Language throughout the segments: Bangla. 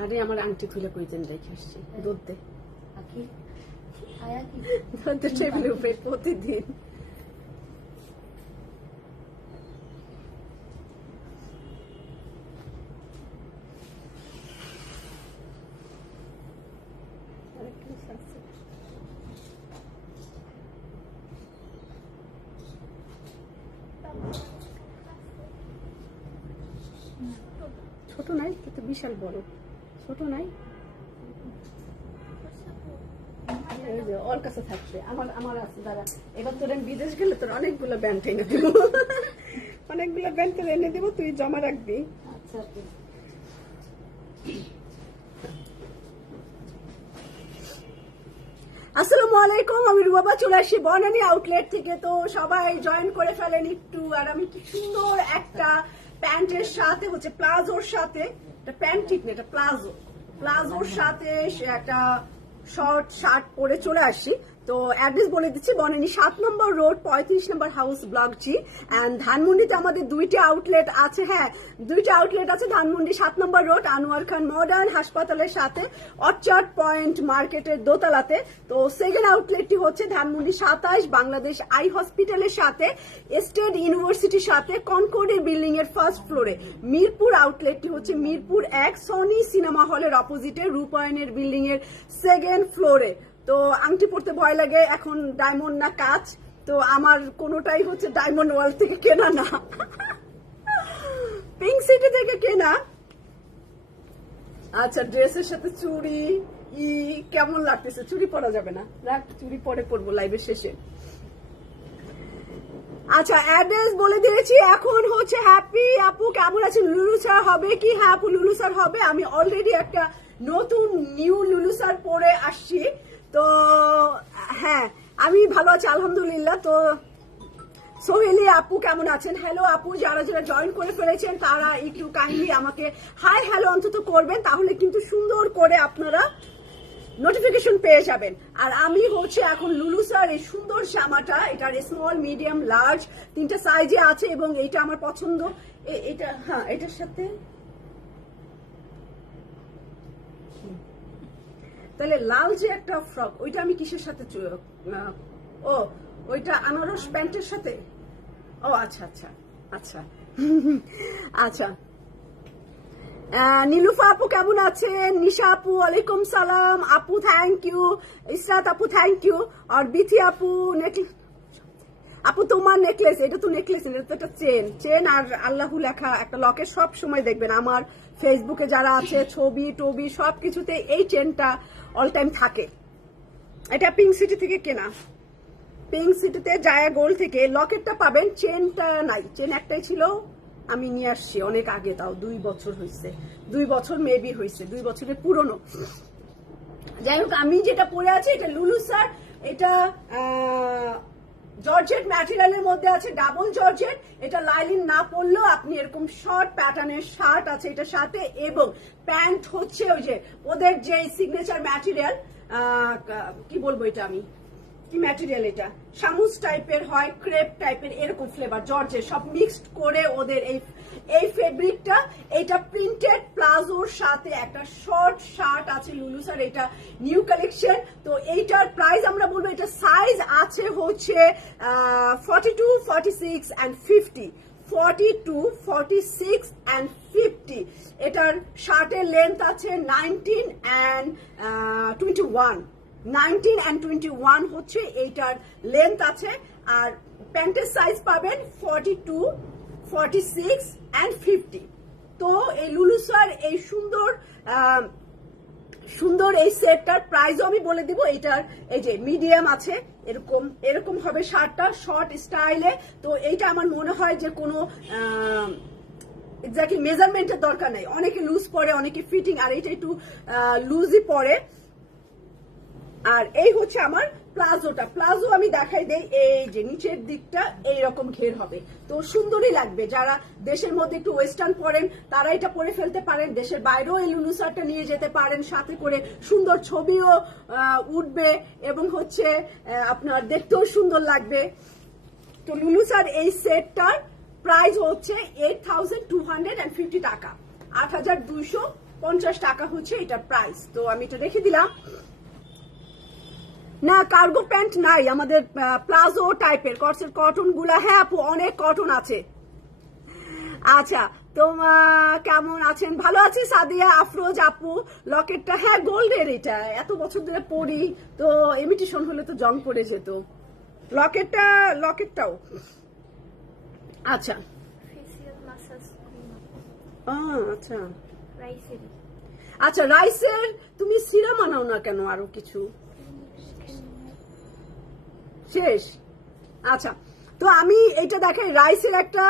আরে আমার আংটি খুলে কইতেন রেখে আসছি দুধ দে দুধ টেবিলে উপরে প্রতিদিন ছোট নাই কিন্তু বিশাল বড় ছোট নাই ওর কাছে থাকবে আমার আছে দাঁড়া এবার তোর আমি বিদেশ গেলে তোর অনেকগুলো ব্যান্ড এনে দেবো অনেকগুলো ব্যান্ড তোর এনে দেবো তুই জমা রাখবি আচ্ছা আসসালামু আলাইকুম আমি রুবাবা চলে আসছি বনানী আউটলেট থেকে তো সবাই জয়েন করে ফেলেন একটু আর আমি কি সুন্দর একটা প্যান্টের সাথে হচ্ছে প্লাজোর সাথে এটা প্যান্ট ঠিক না এটা প্লাজোর সাথে একটা শর্ট শার্ট পরে চলে আসছি তো অ্যাড্রেস বলে দিচ্ছি বনানী 7 নম্বর রোড 35 নম্বর হাউস ব্লক জি এন্ড ধানমন্ডিতে আমাদের দুইটা আউটলেট আছে হ্যাঁ দুইটা আউটলেট আছে ধানমন্ডি 7 নম্বর রোড আনোয়ার খান মডার্ন হাসপাতালের সাথে অর্চার্ড পয়েন্ট মার্কেটের দোতলাতে তো সেকেন্ড আউটলেটটি হচ্ছে ধানমন্ডি 27 বাংলাদেশ আই হসপিটালের সাথে স্টেট ইউনিভার্সিটির সাথে কনকর্ডের বিল্ডিং এর ফার্স্ট ফ্লোরে মিরপুর আউটলেটটি হচ্ছে মিরপুর 1 সনি সিনেমা হলের অপোজিটে রূপায়ণের বিল্ডিং এর সেকেন্ড ফ্লোরে তো আংটি পড়তে ভয় লাগে এখন ডায়মন্ড না কাচ তো আমার কোনোটাই হচ্ছে ডায়মন্ড ওয়ার্ল্ড থেকে কেনা না পিঙ্ক সিটি থেকে কেনা আচ্ছা ড্রেসের সাথে চুড়ি কেমন লাগতেছে চুড়ি পরা যাবে না রাখ চুড়ি পরে পরবো লাইভের শেষে আচ্ছা অ্যাড্রেস বলে দিয়েছি এখন হচ্ছে হ্যাপি আপু কেমন আছেন লুলু স্যার হবে কি হ্যাঁ আপু লুলু স্যার হবে আমি অলরেডি একটা নতুন নিউ লুলু স্যার পরে আসছি তো হ্যাঁ আমি ভালো আছি আলহামদুলিল্লাহ তো সোহেলি আপু কেমন আছেন হ্যালো আপু যারা যারা জয়েন করে ফেলেছেন তারা একটু কাইন্ডলি আমাকে হাই হ্যালো অন্তত করবেন তাহলে কিন্তু সুন্দর করে আপনারা নোটিফিকেশন পেয়ে যাবেন আর আমি হচ্ছে এখন লুলু স্যার এই সুন্দর জামাটা এটার স্মল মিডিয়াম লার্জ তিনটা সাইজে আছে এবং এটা আমার পছন্দ এটা হ্যাঁ এটার সাথে তাহলে লাল যে একটা ফ্রক ওইটা আমি কিসের সাথে ও ওইটা আনারস প্যান্টের সাথে ও আচ্ছা আচ্ছা আচ্ছা আচ্ছা নীলুফা আপু কেমন আছেন নিশা আপু ওয়ালাইকুম সালাম আপু থ্যাংক ইউ ইসরাত আপু থ্যাংক ইউ আর বিথি আপু আপু তোমার নেকলেস এটা তো নেকলেস এটা তো একটা চেন আর আল্লাহু লেখা একটা লকেট সব সময় দেখবেন আমার ফেসবুকে যারা আছে ছবি টবি সবকিছুতে এই চেনটা অল টাইম থাকে এটা পিঙ্ক সিটি থেকে কেনা পিঙ্ক সিটিতে জায়া গোল্ড থেকে লকেটটা পাবেন চেনটা নাই চেন একটাই ছিল আমি নিয়ে আসছি অনেক আগে তাও 2 বছর হয়েছে 2 বছর মেবি হয়েছে 2 বছরের পুরনো যাই হোক আমি যেটা পরে আছি এটা লুলু স্যার এটা জর্জেট ম্যাটেরিয়ালের মধ্যে আছে ডাবল জর্জেট এটা লাইলিন না পরলেও আপনি এরকম শর্ট প্যাটার্নের শার্ট আছে এটার সাথে এবং প্যান্ট হচ্ছে ওই যে ওদের যে সিগনেচার ম্যাটেরিয়াল কি বলবো এটা আমি কি ম্যাটেরিয়াল এটা শামুস টাইপের হয় ক্রেপ টাইপের এরকম ফ্লেভার জর্জেট সব মিক্সড করে ওদের এই ফেব্রিকটা এটা প্রিন্টেড প্লাজোর সাথে একটা শর্ট শার্ট আছে লুলু স্যার এটা নিউ কালেকশন তো এইটার প্রাইস আমরা বলবো এটা সাইজ আছে হচ্ছে 42 46 and 50 42 46 and 50 এটার শার্টের লেন্থ আছে 19 and 21 19 and 21 হচ্ছে এইটার লেন্থ আছে আর প্যান্টের সাইজ পাবেন 42 46 and 50 তো এই লুলু স্যার এই সুন্দর এই সেটটার প্রাইসও আমি বলে দিব এটার এই যে মিডিয়াম আছে এরকম হবে শার্টটা শর্ট স্টাইলে তো এইটা আমার মনে হয় যে কোনো এক্স্যাক্টলি মেজারমেন্টের দরকার নাই অনেকে লুজ পরে অনেকে ফিটিং আর এইটা একটু লুজই পরে আর এই হচ্ছে আমার প্লাজো আমি দেখাই দেই এই যে নিচের দিকটা এইরকম ঘের হবে তো সুন্দরই লাগবে যারা দেশের মধ্যে একটু ওয়েস্টার্ন পরেন তারা এটা পরে ফেলতে পারেন দেশের বাইরেও এই লুলু শার্টটা নিয়ে যেতে পারেন সাথে করে সুন্দর ছবিও উঠবে এবং হচ্ছে আপনার দেখতেও সুন্দর লাগবে তো লুলু শার্ট এই সেটটার প্রাইস হচ্ছে 8250 টাকা 8250 50 টাকা হচ্ছে এটা প্রাইস। তো আমি এটা রেখে দিলাম। না কার্গো প্যান্ট নাই আমাদের, প্লাজো টাইপের কটসের কটন গুলা। হ্যাঁ আপু অনেক কটন আছে। আচ্ছা কেমন আছেন? ভালো আছি সাদিয়া আফরোজ আপু। লকেটটা হ্যাঁ গোল্ডের, এটা এত বছর ধরে পরি তো ইমিটেশন হলে তো জং পড়ে যেত। লকেটটাও আচ্ছা আচ্ছা আচ্ছা। রাইসের তুমি সিরাম আনাও না কেন? আরো কিছু শেষ? আচ্ছা তো আমি এটা দেখাই, রাইসের একটা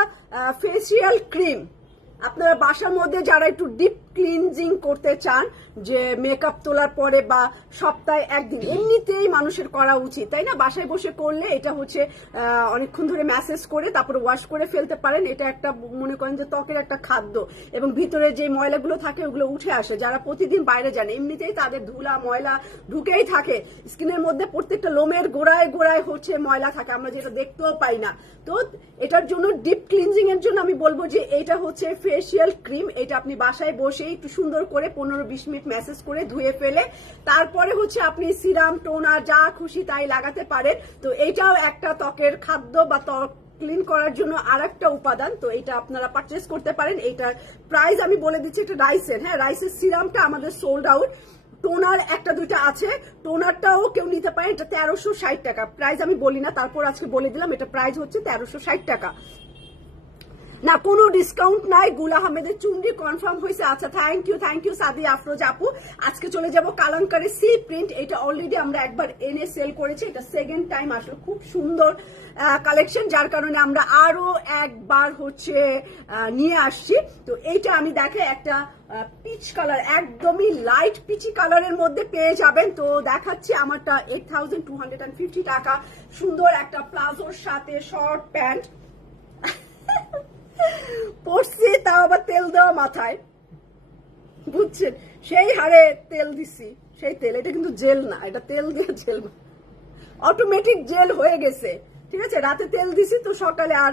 ফেসিয়াল ক্রিম। আপনারা বাসার মধ্যে যারা একটু ডিপ ক্লিনজিং করতে চান, যে মেকআপ তোলার পরে বা সপ্তাহে একদিন, এমনিতেই মানুষের করা উচিত তাই না? বাসায় বসে করলে এটা হচ্ছে অনেকক্ষণ ধরে ম্যাসেজ করে তারপরে ওয়াশ করে ফেলতে পারেন। এটা একটা মনে করেন যে ত্বকের একটা খাদ্য, এবং ভিতরে যে ময়লাগুলো থাকে ওগুলো উঠে আসে। যারা প্রতিদিন বাইরে যান এমনিতেই তাদের ধুলা ময়লা ঢুকেই থাকে স্কিনের মধ্যে, প্রত্যেকটা লোমের গোড়ায় গোড়ায় হচ্ছে ময়লা থাকে, আমরা যেটা দেখতেও পাই না। তো এটার জন্য ডিপ ক্লিনজিং এর জন্য আমি বলবো যে এটা হচ্ছে ফেসিয়াল ক্রিম। এটা আপনি বাসায় বসে একটু সুন্দর করে 15-20 মিনিট ম্যাসেজ করে ধুয়ে ফেলে তারপরে হচ্ছে আপনি সিরাম টোনার যা খুশি তাই লাগাতে পারেন। তো এটাও একটা ত্বকের খাদ্য বা ত্বক ক্লিন করার জন্য আরেকটা উপাদান। তো এটা আপনারা পারচেজ করতে পারেন। এটার প্রাইস আমি বলে দিচ্ছি, এটা রাইসের। হ্যাঁ রাইসের সিরামটা আমাদের সোল্ড আউট। টোনার একটা দুইটা আছে, টোনারটাও কেউ নিতে পারে। এটা 1360 টাকা প্রাইস, আমি বলি না তারপর আজকে বলে দিলাম। এটা প্রাইস হচ্ছে 1360 টাকা। না কোনো ডিসকাউন্ট নাই। গুল আহমেদের চুমড়ি কনফার্ম হয়েছে। আচ্ছা থ্যাংক ইউ সাদিয়া আফরোজ আপু। আজকে চলে যাব কালাঙ্কারের সি প্রিন্ট। এটা অলরেডি আমরা একবার এনে সেল করেছি, এটা সেকেন্ড টাইম আসলে খুব সুন্দর কালেকশন, যার কারণে আমরা আরো একবার হচ্ছে নিয়ে আসছি। তো এইটা আমি দেখে একটা পিচ কালার, একদমই লাইট পিচি কালারের মধ্যে পেয়ে যাবেন। তো দেখাচ্ছি আমারটা 8250 টাকা। সুন্দর একটা প্লাজোর সাথে শর্ট প্যান্ট পড়ছি, তাও আবার তেল দেওয়া মাথায়, বুঝছেন? সেই হারে তেল দিছি, সেই তেল। এটা কিন্তু জেল না, এটা তেল দিয়ে জেল অটোমেটিক জেল হয়ে গেছে। ঠিক আছে, রাতে তেল দিছি তো সকালে আর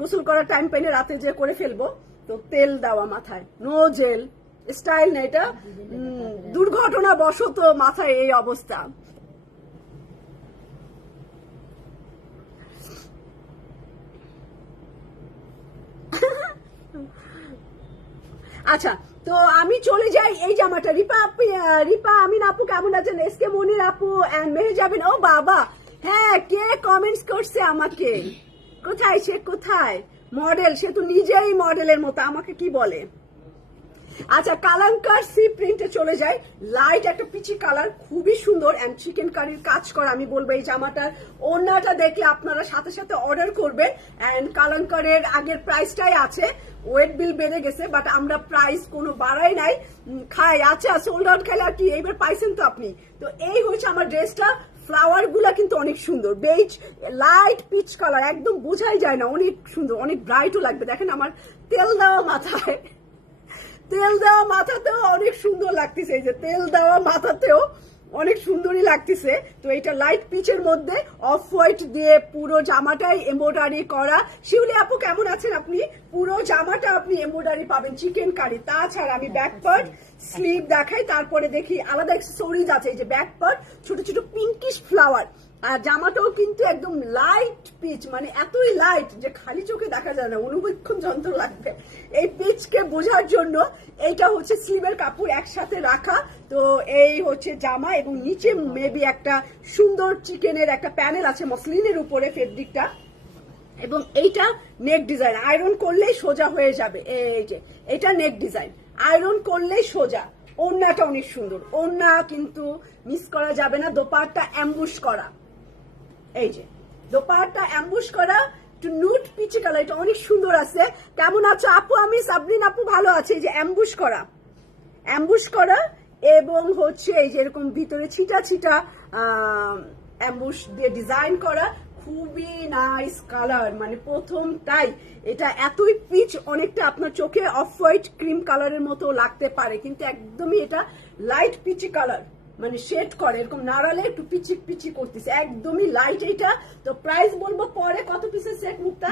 গোসল করার টাইম পাইলে রাতে যে করে ফেলবো। তো তেল দেওয়া মাথায়, নো জেল স্টাইল না এটা, দুর্ঘটনা বশত মাথায় এই অবস্থা। আচ্ছা তো আমি চলে যাই এই জামাটা। রিপা আমিন আপু কেমন আছেন? এসকে মনির আপু এন্ড মেহজাবিন। ও বাবা, হ্যাঁ কে কমেন্টস করছে আমাকে? কোথায় সে? কোথায় মডেল? সে তো নিজেই মডেলের মতো, আমাকে কি বলে? আচ্ছা কালাঙ্কার সি প্রিন্টে চলে যায়। লাইট একটা পিচি কালার, খুবই সুন্দর এন্ড চিকেন কারির কাজ করা। আমি বলবো এই জামাটার ওড়নাটা দেখলে আপনারা সাথে সাথে অর্ডার করবেন। এন্ড কালাঙ্কারের আগের প্রাইসটাই আছে, ওয়েট বিল বেড়ে গেছে বাট আমরা প্রাইস কোনো বাড়াই নাই, খাই আছে সোল্ড আউট খেলে আর কি। এইবার পাইছেন তো আপনি। তো এই হচ্ছে আমার ড্রেসটা। ফ্লাওয়ার গুলা কিন্তু অনেক সুন্দর, বেজ লাইট পিচ কালার, একদম বোঝাই যায় না, অনেক সুন্দর, অনেক ব্রাইটও লাগবে। দেখেন আমার তেল দেওয়া মাথায়, তেল দেওয়া মাথাতেও অনেক সুন্দর লাগতেছে। এই যে তেল দেওয়া মাথাতেও অনেক সুন্দরই লাগতেছে। তো এটা লাইট পিচের মধ্যে অফ হোয়াইট দিয়ে পুরো জামাটাই এমব্রয়ডারি করা। শিউলি আপু কেমন আছেন আপনি? পুরো জামাটা আপনি এমব্রয়ডারি পাবেন চিকেন কারি। তাছাড়া আমি ব্যাক পার্ট স্লিভ দেখাই, তারপরে দেখি আলাদা অ্যাকসেসরিজ আছে। এই যে ব্যাক পার্ট ছোট ছোট পিঙ্কিশ ফ্লাওয়ার, আর জামাটাও কিন্তু একদম লাইট পিচ, মানে এতই লাইট যে খালি চোখে দেখা যায় না, অনুবীক্ষণ যন্ত্র লাগবে এই পিচকে বোঝার জন্য। এইটা হচ্ছে স্লিভের কাপড় একসাথে রাখা। তো এই হচ্ছে জামা, এবং নিচে মেবি একটা সুন্দর চিকেনের একটা প্যানেল আছে মসলিনের উপরে ফেব্রিকটা, এবং এইটা নেক ডিজাইন। আয়রন করলেই সোজা হয়ে যাবে। এই যে এটা নেক ডিজাইন, আয়রন করলেই সোজা। ওড়নাটা অনেক সুন্দর, ওড়না কিন্তু মিস করা যাবে না। দোপাট্টা অ্যাম্বুশ করা, এই যে দোপাট্টা অ্যাম্বুশ করা, একটু নুট পিচি কালার, এটা অনেক সুন্দর আছে। কেমন আছো আপু? আমি সাবরিন আপু ভালো আছে। এই যে অ্যাম্বুশ করা, অ্যাম্বুশ করা, এবং হচ্ছে এই যে এরকম ভিতরে ছিটা ছিটা অ্যাম্বুশ দিয়ে ডিজাইন করা, খুবই নাইস কালার। মানে প্রথমটাই এটা এতই পিচ, অনেকটা আপনার চোখে অফ হোয়াইট ক্রিম কালারের মতো লাগতে পারে, কিন্তু একদমই এটা লাইট পিচি কালার, মানে শেড করে এরকম নাড়ালে একটু পিচি পিচি করতেছে, একদমই লাইট এইটা। তো প্রাইস বলবো পরে। কত পিসের সেট মুক্তা?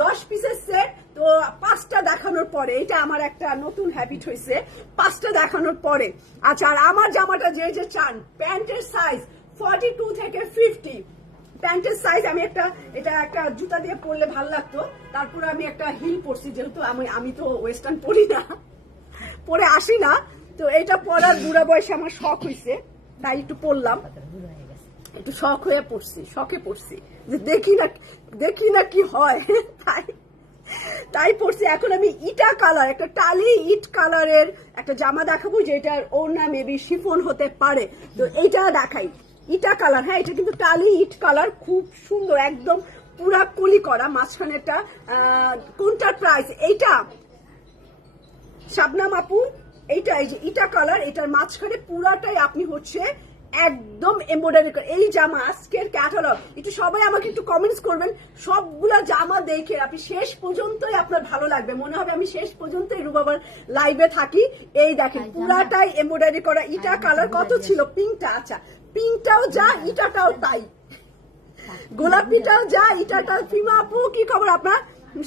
10 পিসের সেট। তো 5 5টা দেখানোর পরে, এটা আমার একটা নতুন হ্যাবিট হয়েছে, 5টা দেখানোর পরে। আচ্ছা, আর আমার জামাটা যে যে চান, প্যান্টের সাইজ 42 থেকে 50, প্যান্টের সাইজ আমি এটা একটা জুতা দিয়ে পরলে ভালো লাগতো, তারপরে আমি একটা হিল পরছি, যেহেতু আমি তো ওয়েস্টার্ন পরি না, পরে আসি না, তো এটা পরার বুড়া বয়সে আমার শখ হয়েছে, তাই একটু পরলাম, একটু শখ হয়ে পড়ছি, শখে পড়ছি যে দেখি না কি হয়, তাই পড়ছি। এখন আমি ইটা কালার, একটা টালি ইট কালারের একটা জামা দেখাবো, যেটার ওড়না মেবি শিফন হতে পারে, তো এইটা দেখাই। ইটা কালার, হ্যাঁ এটা কিন্তু টালি ইট কালার, খুব সুন্দর, একদম পুরা কলি করা, মাঝখানেটা কোনটার প্রাইস, এইটা শাবনাম আপু, এইটা এই যে ইটা কালার, এটার মাঝখানে পুরাটাই আপনি হচ্ছে একদম এমব্রয়ডারি করে। এই জামা আজকের ক্যাটালগ, একটু সবাই আমাকে একটু কমেন্টস করবেন, সবগুলা জামা দেখে আপনি শেষ পর্যন্তই আপনার ভালো লাগবে, মনে হবে আমি শেষ পর্যন্তই রুবাবার লাইভে থাকি। এই দেখেন পুরাটাই এমব্রয়ডারি করা, ইটা কালার। কত ছিল পিঙ্কটা? আচ্ছা, পিঙ্কটাও যা, ইটাটাও তাই, গোলাপিটাও যা, ইটাটাও। ফিমা আপু কি খবর আপনার?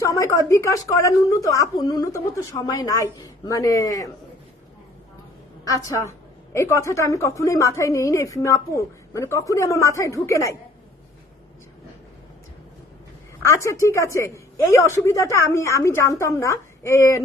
সময় বিকাশ করা ন্যূনতম, আপু ন্যূনতম তো সময় নাই, মানে আচ্ছা এই কথাটা আমি কখনোই মাথায় নেই নাই ফিমা আপু, মানে কখনোই আমার মাথায় ঢুকে নাই। আচ্ছা ঠিক আছে, এই অসুবিধাটা আমি জানতাম না।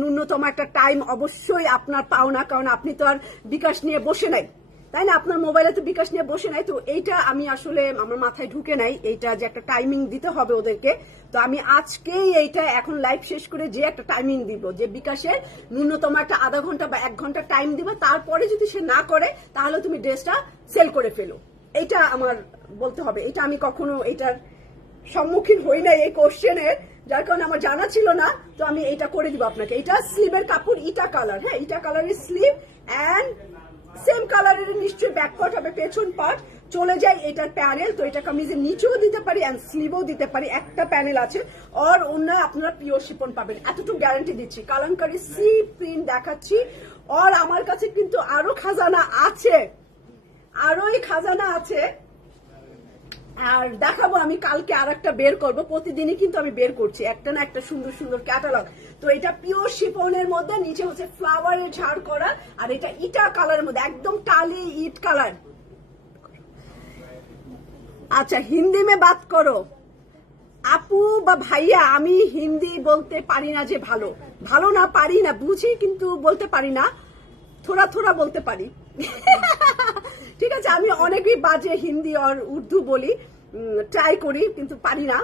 ন্যূনতম একটা টাইম অবশ্যই আপনার পাও না, কারণ আপনি তো আর বিকাশ নিয়ে বসে নাই, তাই না? আপনার মোবাইলে তো বিকাশ নিয়ে বসে নাই, তো এইটা আমি আসলে আমার মাথায় ঢুকে নাই, এইটা যে একটা টাইমিং দিতে হবে ওদেরকে। তো আমি আজকেই এইটা এখন লাইভ শেষ করে যে একটা টাইমিং দিব, যে বিকাশের ন্যূনতম একটা আধা ঘন্টা বা 1 ঘন্টা টাইম দিব, তারপরে যদি সে না করে তাহলে তুমি ড্রেসটা সেল করে ফেলো, এইটা আমার বলতে হবে। এটা আমি কখনো এটার সম্মুখীন হই নাই এই কোশ্চেনের, যার কারণে আমার জানা ছিল না, তো আমি এটা করে দিব আপনাকে। এটা স্লিভের কাপড়, ইটা কালার, হ্যাঁ ইটা কালারের স্লিভ, অ্যান্ড সেম কালারের নিশ্চয়ই ব্যাক পার্ট হবে, পেছন পার্ট চলে যায় এটার প্যানেল, তো এটা কামিজের নিচেও দিতে পারি অ্যান্ড স্লিভও দিতে পারি, একটা প্যানেল আছে। আর অন্য আপনারা পিওর শিপন পাবেন, এতটুকু গ্যারান্টি দিচ্ছি। কালামকারী সি প্রিন্ট দেখাচ্ছি, আর আমার কাছে কিন্তু আরো খাজানা আছে, আরোই খাজানা আছে, আর দেখাবো আমি কালকে আর একটা বের করবো, প্রতিদিনই কিন্তু আমি বের করছি একটা না একটা সুন্দর সুন্দর ক্যাটালগ। তো এটা পিওর শিফনের মধ্যে, নিচে হচ্ছে ফ্লাওয়ারের ঝাড় করা, আর এটা ইটা কালারের মধ্যে একদম টালি ইট কালার। আচ্ছা হিন্দি মে বাত করো আপু বা ভাইয়া, আমি হিন্দি বলতে পারি না যে ভালো, ভালো না পারি না, বুঝি কিন্তু বলতে পারি না, থোড়া থোড়া বলতে পারি। ঠিক আছে, আমি অনেকই বাজে হিন্দি আর উর্দু বলি, ট্রাই করি, কিন্তু পারি না,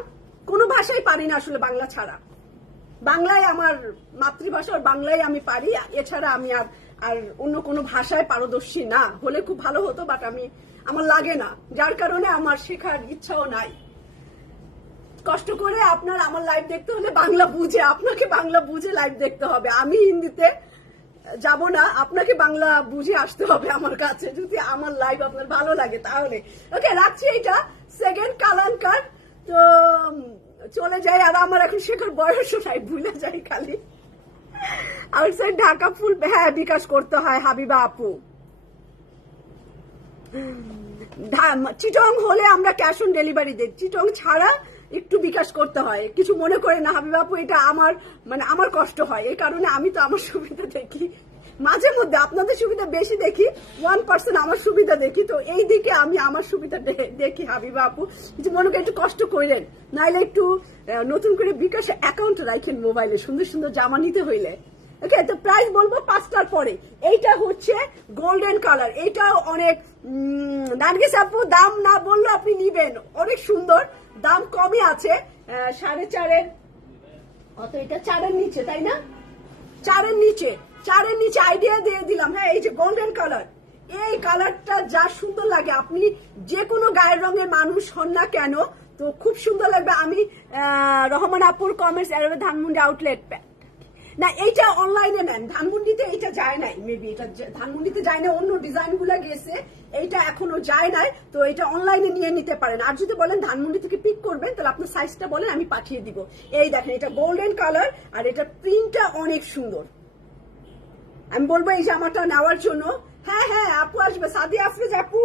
কোনো ভাষাই পারি না আসলে বাংলা ছাড়া। বাংলায় আমার মাতৃভাষা, আর বাংলায় আমি পারি, এছাড়া আমি আর অন্য কোনো ভাষায় পারদর্শী না। হলে খুব ভালো হতো, বাট আমার লাগে না, যার কারণে আমার শেখার ইচ্ছাও নাই। কষ্ট করে আপনার আমার লাইভ দেখতে হলে বাংলা বুঝে, আপনাকে বাংলা বুঝে লাইভ দেখতে হবে, আমি হিন্দিতে যাব না, আপনাকে বাংলা বুঝে আসতে হবে আমার কাছে, যদি আমার লাইভ আপনার ভালো লাগে তাহলে। ওকে রাখছি, এটা সেকেন্ড কালানকার, তো চলে যাই। আর আমার এখন শেখার বয়সও নাই, ভুলে যাই খালি। আউটসাইড ঢাকা ফুল, হ্যাঁ বিকাশ করতে হয় হাবিবা আপু। চিটং হলে আমরা ক্যাশ অন ডেলিভারি দিই, চিটং ছাড়া একটু বিকাশ করতে হয়, কিছু মনে করে না হাবিবা আপু, এটা আমার কষ্ট হয়, এই কারণে আমি তো আমার সুবিধা দেখি, মাঝে মধ্যে আপনাদের সুবিধা বেশি দেখি, 1% আমার সুবিধা দেখি, তো এই দিকে আমি আমার সুবিধা দেখি হাবিবা আপু, কিছু মনে করে একটু কষ্ট করেন, নাইলে একটু নতুন করে বিকাশে অ্যাকাউন্ট রাখেন মোবাইলে, সুন্দর সুন্দর জামা নিতে হইলে। ওকে, তো প্রাইস বলবো 5টার পরে। এইটা হচ্ছে গোল্ডেন কালার, এইটাও অনেক, নার্গিস আপু দাম না বললে আপনি নিবেন, অনেক সুন্দর, দাম কমই আছে, 4.5-এর, অত এটা 4-এর নিচে, তাই না? 4-এর নিচে আইডিয়া দিয়ে দিলাম। হ্যাঁ এই যে গোল্ডেন কালার, এই কালারটা যা সুন্দর লাগে, আপনি যে কোনো গায়ের রঙের মানুষ হন না কেন, তো খুব সুন্দর লাগবে। আমি রহমান আপুর কমেন্টস, ধানমন্ডি আউটলেট না, এইটা অনলাইনে নেন, ধানমন্ডিতে এইটা যায় নাই, মেবি এটা ধানমন্ডিতে যায় না, অন্য ডিজাইন গুলা গেছে, এইটা এখনো যায় নাই, তো এটা অনলাইনে নিয়ে নিতে পারেন। আর যদি বলেন ধানমন্ডি থেকে পিক করবেন, তাহলে আপনার সাইজটা বলেন, আমি পাঠিয়ে দিব। এই দেখেন, এটা গোল্ডেন কালার, আর এটা প্রিন্টটা অনেক সুন্দর। আমি বলবো এই জামাটা নেওয়ার জন্য। হ্যাঁ হ্যাঁ আপু আসবে, সাদিয়া আফরোজ আপু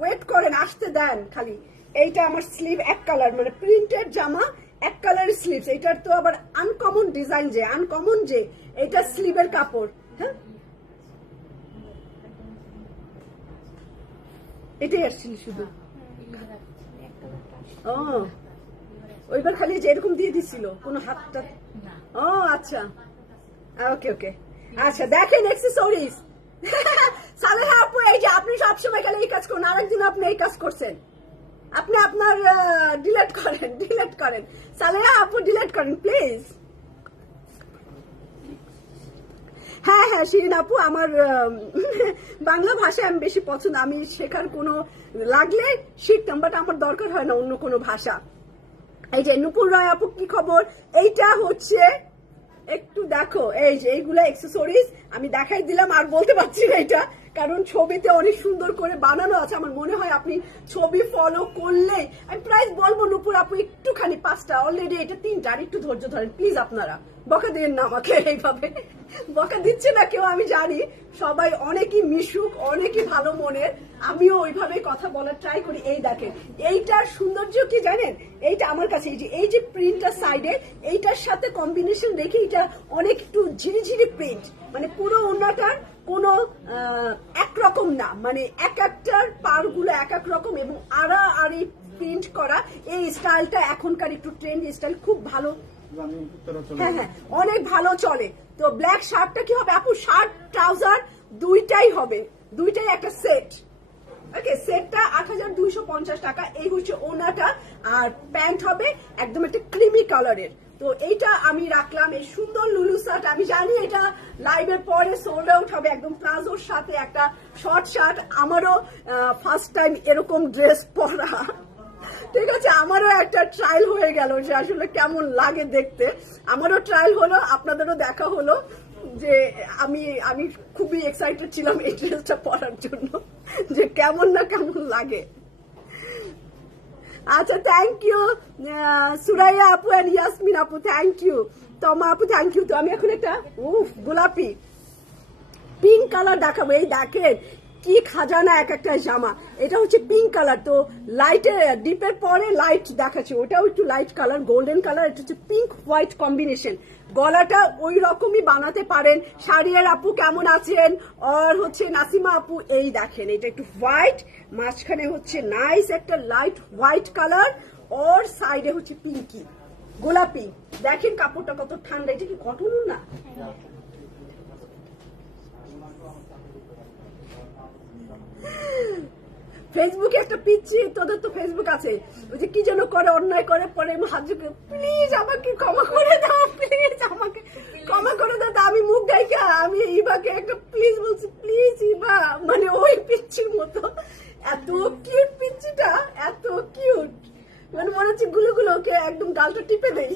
ওয়েট করেন, আসতে দেন খালি। এইটা আমার স্লিভ এক কালার, মানে প্রিন্টেড জামা, এক কালারের স্লিভ। স্লিভস, এটার তো আবার আনকমন ডিজাইন, যে আনকমন, যে এটা স্লিভের কাপড়। হ্যাঁ, এটাই আসছিল শুধু। ও, ওইবার খালি যে এরকম দিয়ে দিছিল, কোনো হাতটা। ও আচ্ছা, ওকে ওকে। আচ্ছা দেখেন অ্যাক্সেসরিজ। সালেহা আপু, এই যে আপনি সবসময় গেলে এই কাজ করুন, আরেকদিন আপনি এই কাজ করছেন, আপনি আপনার ডিলেট করেন সালেহা আপু, ডিলেট করেন প্লিজ। হ্যাঁ হ্যাঁ শিরিন আপু, আমার বাংলা ভাষা আমি বেশি পছন্দ, আমি শেখার কোনো লাগলে শিখতাম, বাট আমার দরকার হয় না অন্য কোনো ভাষা। এই যে নুপুর রায় আপু, কি খবর? এইটা হচ্ছে একটু দেখো, এই যে এইগুলা অ্যাক্সেসরিজ আমি দেখাই দিলাম, আর বলতে পারছি না এটা, কারণ ছবিতে অনেক সুন্দর করে বানানো আছে। আমার মনে হয় আপনি ছবি ফলো করলে, আমি প্রাইস বলবো নুপুর আপু, একটুখানি 5টা, অলরেডি এটা 3টা, আর একটু ধৈর্য ধরেন প্লিজ। আপনারা বকা দেন না আমাকে এইভাবে, বকা দিচ্ছে না কেউ, আমি জানি সবাই অনেকই মিশুক, অনেকই ভালো মনের, আমিও ওইভাবে কথা বলার ট্রাই করি। এই দেখেন, এইটার সৌন্দর্য কি জানেন? এইটা আমার কাছে এই যে প্রিন্টটা সাইডে, এইটার সাথে কম্বিনেশন রেখে, এটা অনেক একটু ঝিরিঝিরি প্রিন্ট, মানে পুরো ওন্নাটার কোনো একরকম না, মানে এক একটার পার গুলো এক এক রকম, এবং আড়াআড়ি প্রিন্ট করা। এই স্টাইলটা এখনকার একটু ট্রেন্ড স্টাইল, খুব ভালো। হ্যাঁ হ্যাঁ, অনেক ভালো চলে। তো ব্ল্যাক শার্টটা কি হবে আপু? শার্ট ট্রাউজার দুইটাই হবে, দুইটাই একটা সেট। ওকে, সেটটা 8250 টাকা। এই হচ্ছে ওনাটা, আর প্যান্ট হবে একদম একটা ক্রিমি কালারের। তো এইটা আমি রাখলাম, এই সুন্দর লুলু শার্ট। আমি জানি এটা লাইভের পরে সোল্ড আউট হবে, একদম প্লাজোর সাথে একটা শর্ট শার্ট। আমারও ফার্স্ট টাইম এরকম ড্রেস পরা, ঠিক আছে, আমারও একটা ট্রায়াল হয়ে গেল যে আসলে কেমন লাগে দেখতে। আমারও ট্রায়াল হলো, আপনাদেরও দেখা হলো, যে আমি খুবই এক্সাইটেড ছিলাম এই ড্রেসটা পরার জন্য, যে কেমন না কেমন লাগে। আচ্ছা, থ্যাংক ইউ সুরাইয়া আপু এন্ড ইয়াসমিন আপু, থ্যাংক ইউ। তমা আপু, থ্যাংক ইউ। তো আমি এখন একটা গোলাপি পিঙ্ক কালার দেখাবো। এই দেখেন কি খাজানা এক একটা জামা। এটা হচ্ছে পিঙ্ক কালার, তো লাইটের ডিপের পরে লাইট দেখাচ্ছে, ওটাও একটু লাইট কালার, গোল্ডেন কালার। এটা হচ্ছে পিঙ্ক হোয়াইট কম্বিনেশন। গলাটা ওই রকমই বানাতে পারেন। শাড়িয়ার আপু কেমন আছেন? আর হচ্ছে নাসিমা আপু, এই দেখেন এটা একটু হোয়াইট, মাঝখানে হচ্ছে নাইস একটা লাইট হোয়াইট কালার, ওর সাইডে হচ্ছে পিঙ্কি গোলাপি। দেখেন কাপড়টা কত ঠান্ডা, এটা কি কটন না? ফেসবুকে একটা পিচ্ছি, তোদের তো ফেসবুক আছে, ওই যে কি যেন করে, অন্যায় করে, পরে হাত ঝুঁকে প্লিজ আমাকে ক্ষমা করে দাও, প্লিজ আমাকে ক্ষমা করে দাও। আমি মুখ দেখে আমি ইভাকে একটা প্লিজ বলছি, প্লিজ ইভা, মানে ওই পিচ্ছির মতো। এত কিউট পিচ্ছিটা, এত কিউট, মানে মনে হচ্ছে গুলো ওকে একদম গালটা টিপে দেই।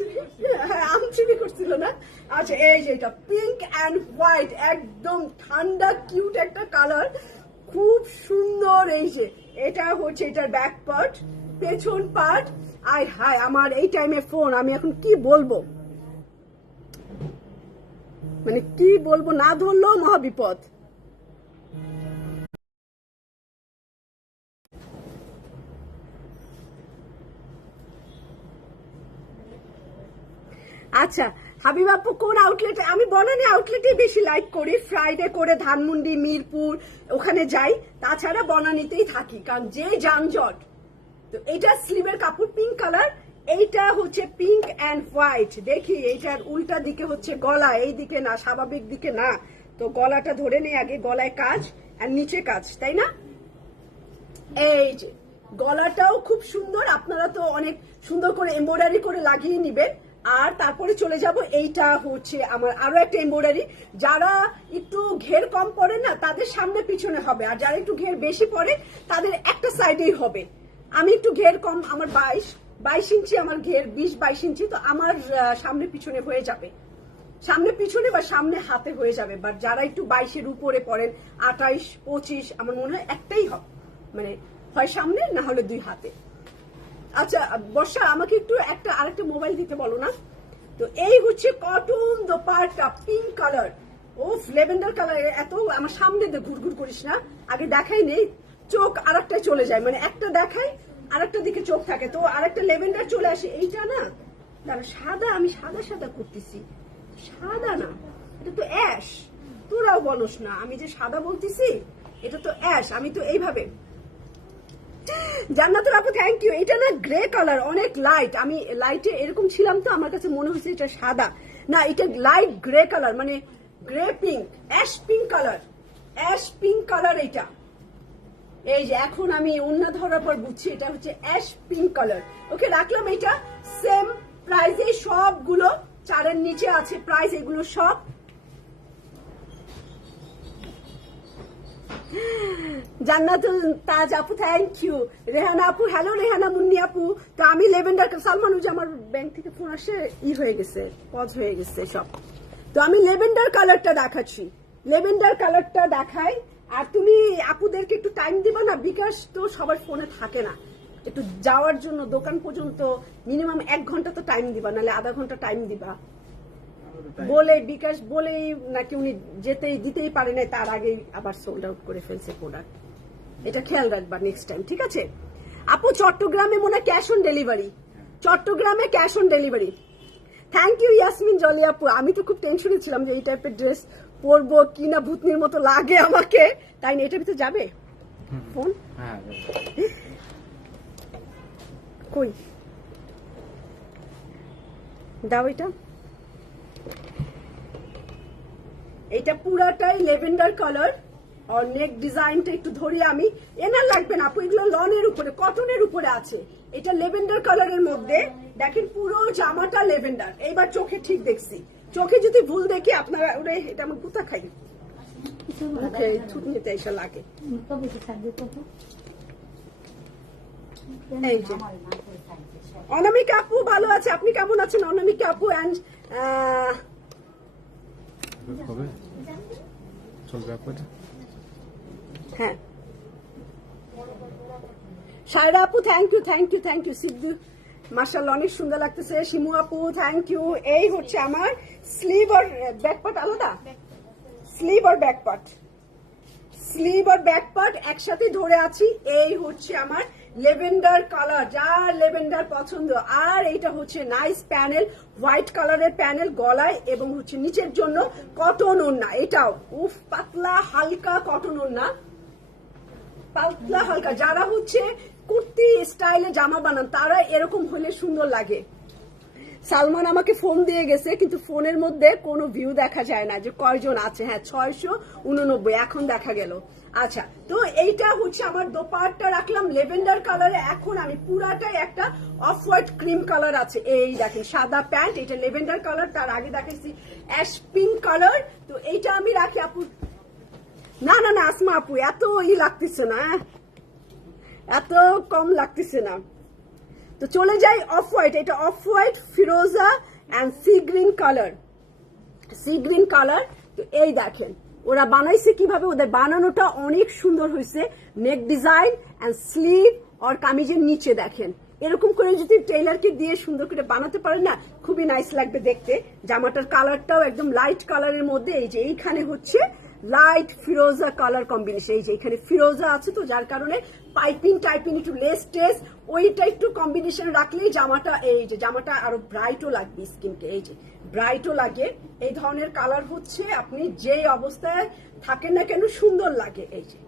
হ্যাঁ, আমচুরি করছিল না। আচ্ছা, এই যে এটা পিঙ্ক অ্যান্ড হোয়াইট, একদম ঠান্ডা কিউট একটা কালার, খুব সুন্দর। এই যে এটা হচ্ছে এটার ব্যাক পার্ট, পেছন পার্ট। আয় হায়, আমার এই টাইমে ফোন, আমি এখন কি বলবো, মানে কি বলবো, না ধরলেও মহাবিপদ। আচ্ছা, হাবিব আপু কোন আউটলেটে? আমি বনানী আউটলেটে বেশি লাইক করি, ফ্রাইডে করে ধানমন্ডি, মিরপুর ওখানে যাই, তাছাড়া বনানীতেই থাকি, কারণ যে যানজট। তো এইটা স্লিভের কাপড়, পিঙ্ক কালার, এইটা হচ্ছে পিঙ্ক অ্যান্ড হোয়াইট। দেখি এইটার উল্টা দিকে হচ্ছে গলা, এই দিকে না, স্বাভাবিক দিকে না। তো গলাটা ধরে নেই আগে, গলায় কাজ আর নিচে কাজ, তাই না? এই যে গলাটাও খুব সুন্দর, আপনারা তো অনেক সুন্দর করে এমব্রয়ডারি করে লাগিয়ে নিবেন। আর তারপরে চলে যাব, এইটা হচ্ছে আমার আরো একটা এমব্রয়ডারি। যারা একটু ঘের কম পড়ে না, তাদের সামনে পিছনে হবে, আর যারা একটু ঘের বেশি পড়ে তাদের একটা সাইডেই হবে। আমি একটু ঘের কম, আমার 22 ইঞ্চি আমার ঘের, 20-22 ইঞ্চি, তো আমার সামনে পিছনে হয়ে যাবে, সামনে পিছনে বা সামনে হাতে হয়ে যাবে। বাট যারা একটু 22-এর উপরে পড়েন, 28-25, আমার মনে হয় একটাই হবে, মানে হয় সামনে না হলে 2 হাতে। আচ্ছা বর্ষা, আমাকে একটু আরেকটা মোবাইল দিতে বলো না। তো এই হচ্ছে কটন দোপাট্টা, পিঙ্ক কালার, ও লেভেন্ডার কালার। এত আমার সামনে ঘুরঘুর করিস না, আগে দেখাই নেই, চোখ আরেকটায় চলে যায়, মানে একটা দেখাই আরেকটা দিকে চোখ থাকে, তো আরেকটা লেভেন্ডার চলে আসে। এইটা না, দাঁড়া, সাদা, আমি সাদা সাদা করতেছি, সাদা না, এটা তো অ্যাশ। তোরাও বলস না আমি যে সাদা বলতেছি, এটা তো অ্যাশ। আমি তো এইভাবে। জান্নাতুল আপু থ্যাংক ইউ। এটা না গ্রে কালার, অনেক লাইট। আমি লাইটে এরকম ছিলাম তো আমার কাছে মনে হয়েছে এটা সাদা, না এটা লাইট গ্রে কালার, মানে grey pink, ash pink colour, ash pink colour এটা। এই যে এখন আমি অন্য ধরার পর বুঝছি এটা হচ্ছে অ্যাশ পিঙ্ক কালার। ওকে, রাখলাম। এটা সেম প্রাইসে সবগুলো 4-এর নিচে আছে প্রাইস, এগুলো সব। জান্নাতুল তাজ আপু থ্যাংক ইউ। রেহানা আপু হ্যালো, রেহানা মুন্নি আপু। তো আমি লেভেন্ডার, সালমান যে আমার ব্যাংক থেকে ফোন আসে, হয়ে গেছে, পজ হয়ে গেছে সব। তো আমি লেভেন্ডার কালারটা দেখাচ্ছি, লেভেন্ডার কালারটা দেখাই। আর তুমি আপুদেরকে একটু টাইম দিবা না, বিকাশ তো সবার ফোনে থাকে না, একটু যাওয়ার জন্য দোকান পর্যন্ত মিনিমাম 1 ঘন্টা তো টাইম দিবা, নাহলে আধা ঘন্টা টাইম দিবা। বলে বিকাশ বলেই নাকি উনি দিতেই পারে না, তার আগেই আবার সোল্ড আউট করে ফেলছে প্রোডাক্ট। এটা খেয়াল রাখবা নেক্সট টাইম, ঠিক আছে আপু? চট্টগ্রামে মনে ক্যাশ অন ডেলিভারি, চট্টগ্রামে cash on delivery. Thank you Yasmin Jolly আপু। আমি তো খুব টেনশনে ছিলাম যে এই টাইপের ড্রেস পরবো কিনা, ভূতনির মতো লাগে আমাকে, তাই না? এটার ভিতরে যাবে ফোন? কই দাও এটা। এটা পুরাটাই লেভেন্ডার কালার, আর নেক ডিজাইনটা একটু ধরি আমি। এনার লাগবে না আপু, এগুলো লনের উপরে, কটনের উপরে আছে। এটা লেভেন্ডার কালারের মধ্যে, দেখেন পুরো জামাটা লেভেন্ডার। এইবার চোখে ঠিক দেখছি, চোখে যদি ভুল দেখি আপনারা, ওরে এটা আমার গুতা খাই, মুখে থুতনিতে এসে লাগে। এই যে অনামিকা আপু ভালো আছে, আপনি কেমন আছেন অনামিকা আপু? অ্যান্ড হ্যাঁ সায়রা আপু thank you, thank you, thank you. Sidhu মাশাআল্লাহ অনেক সুন্দর লাগতেছে। শিমু আপু থ্যাংক ইউ। এই হচ্ছে আমার স্লিভ আর ব্যাক পার্ট আলাদা, স্লিভ আর ব্যাক পার্ট, স্লিভ আর ব্যাক পার্ট একসাথে ধরে আছি। এই হচ্ছে আমার লেভেন্ডার কালার, যার লেভেন্ডার পছন্দ। আর এইটা হচ্ছে নাইস প্যানেল, হোয়াইট কালারের প্যানেল গলায়, এবং হচ্ছে নিচের জন্য কটন ওড়না। এটাও উফ পাতলা হালকা কটন ওড়না, পাতলা হালকা। যারা হচ্ছে কুর্তি স্টাইলে জামা বানান তারা এরকম হলে সুন্দর লাগে। সালমান আমাকে ফোন দিয়ে গেছে, কিন্তু ফোনের মধ্যে কোনো ভিউ দেখা যায় না যে কয়জন আছে। হ্যাঁ 689 এখন দেখা গেল। আচ্ছা, তো এইটা হচ্ছে আমার দোপাট্টা রাখলাম লেভেন্ডার কালারে। এখন আমি পুরাটাই একটা অফ হোয়াইট ক্রিম কালার আছে। এই দেখেন সাদা প্যান্ট, এটা লেভেন্ডার কালার। তার আগে দেখেছি অ্যাশ পিঙ্ক কালার। তো এইটা আমি রাখি আপু। না না না আসমা আপু, এত লাগতেছে না, এত কম লাগতেছে না। তো চলে যাই অফ হোয়াইট। এটা off white Firoza and sea green colour, sea green colour. তো এই দেখেন ওরা বানাইছে কিভাবে, ওদের বানানোটা অনেক সুন্দর হয়েছে। নেক ডিজাইন অ্যান্ড স্লিভ আর কামিজের নিচে দেখেন এরকম করে যদি টেইলারকে দিয়ে সুন্দর করে বানাতে পারে না, খুবই নাইস লাগবে দেখতে। জামাটার কালারটাও একদম লাইট কালারের মধ্যে। এই যে এইখানে হচ্ছে লাইট ফিরোজা কালার কম্বিনেশন। এই যে এখানে ফিরোজা আছে, তো যার কারণে পাইপিং টাইপিং একটু লেস টেস ওইটা একটু কম্বিনেশন রাখলেই জামাটা, এই যে জামাটা আরো ব্রাইটও লাগবে স্কিনকে। এই যে ব্রাইটও লাগে। এই ধরনের কালার হচ্ছে আপনি যে অবস্থায় থাকেন না কেন সুন্দর লাগে। এই যে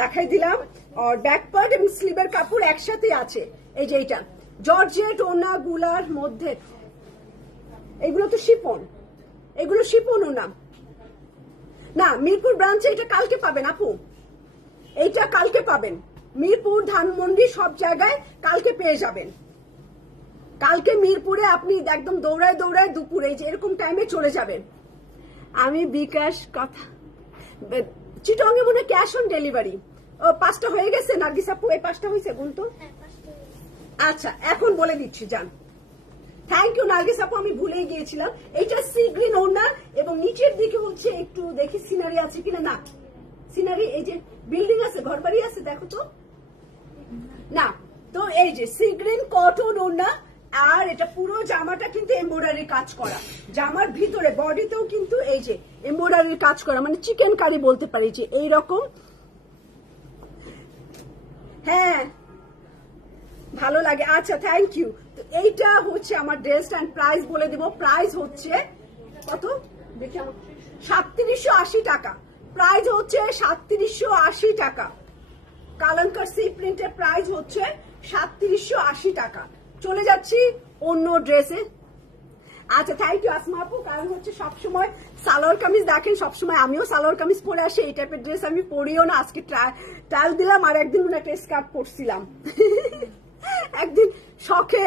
দেখাই দিলাম। আর ব্যাক পার্ট এবং স্লিভের কাপড় একসাথে আছে। এই যে এইটা জর্জেট ওনা গুলার মধ্যে, এগুলো তো শিপন, এগুলো শিপন ওনা না। মিরপুর ব্রাঞ্চে এটা কালকে পাবেন আপু, এইটা কালকে পাবেন। মিরপুর ধানমন্ডি সব জায়গায় কালকে পেয়ে যাবেন। কালকে মিরপুরে আপনি একদম দৌড়ায় দৌড়ায় দুপুরে যে এরকম টাইমে চলে যাবেন। আমি বিকাশ কথা চিটংয়ে মনে ক্যাশ অন ডেলিভারি। ও 5টা হয়ে গেছে নার্গিস আপু, এই 5টা হয়েছে গুণ তো। আচ্ছা এখন বলে দিচ্ছি যান। থ্যাংক ইউ নার্গিস আপু, আমি ভুলেই গিয়েছিলাম। এইটা সি গ্রিন ওড়না এবং নিচের দিকে হচ্ছে একটু দেখি সিনারি আছে কিনা। না সিনারি, এই যে বিল্ডিং আছে, ঘর বাড়ি আছে, দেখো তো না। তো এই যে সি গ্রিন কটন ওড়না। আর এটা পুরো জামাটা কিন্তু এমব্রয়ডারি কাজ করা, জামার ভিতরে বডিতেও কিন্তু এই যে এমব্রয়ডারি কাজ করা, মানে চিকেন কারি বলতে পারি যে এইরকম। হ্যাঁ ভালো লাগে। আচ্ছা থ্যাংক ইউ। তো এইটা হচ্ছে আমার ড্রেস অ্যান্ড প্রাইস বলে দিব। প্রাইস হচ্ছে কত দেখি, 3780 টাকা। প্রাইস হচ্ছে 3780 টাকা। কালাঙ্কার সি প্রিন্টের প্রাইস হচ্ছে 3780 টাকা। চলে যাচ্ছি অন্য ড্রেসে। আচ্ছা, থ্যাংক ইউ আসমা আপু। কারণ হচ্ছে সবসময় সালোয়ার কামিজ দেখেন, সবসময় আমিও সালোয়ার কামিজ পরে আসি, এই টাইপের ড্রেস আমি পরিও না। আজকে ট্রায়াল দিলাম, আর একদিন একটা স্কার্ট পরছিলাম। একদিন শখে